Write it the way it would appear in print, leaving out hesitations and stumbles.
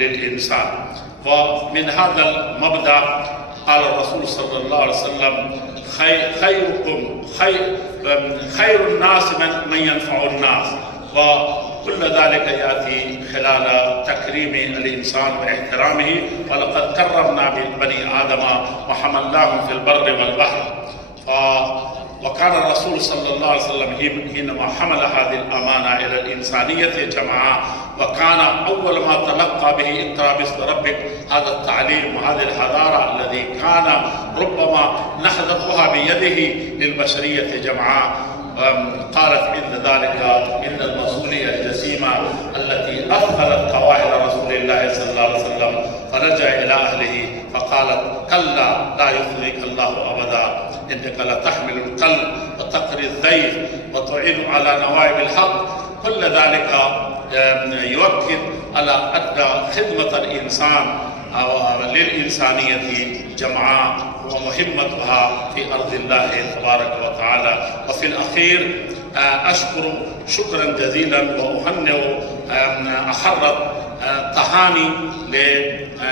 للإنسان. ومن هذا المبدأ قال الرسول صلى الله عليه وسلم: خير الناس من ينفع الناس. وكل ذلك يأتي خلال تكريم الإنسان واحترامه. ولقد كرمنا بني آدم وحملناهم في البر والبحر. وكان الرسول صلى الله عليه وسلم حينما حمل هذه الأمانة إلى الإنسانية جماعة، وكان أول ما تلقى به اقرأ باسم ربك، هذا التعليم وهذه الحضارة الذي كان ربما نحذفها بيده للبشرية جمعاء. قالت عند ذلك: إن المسؤولية الجسيمة التي أثقلت قواعد رسول الله صلى الله عليه وسلم، فرجع إلى أهله فقالت: كلا لا يخزيك الله أبدا، إنك لتحمل القلب وتقري الضيف وتعين على نوائب الحق. كل ذلك يؤكد على أن خدمة الإنسان للإنسانية جمعاء ومهمتها في أرض الله تبارك وتعالى. وفي الأخير أشكر شكرا جزيلا وأهنئ أحر التهاني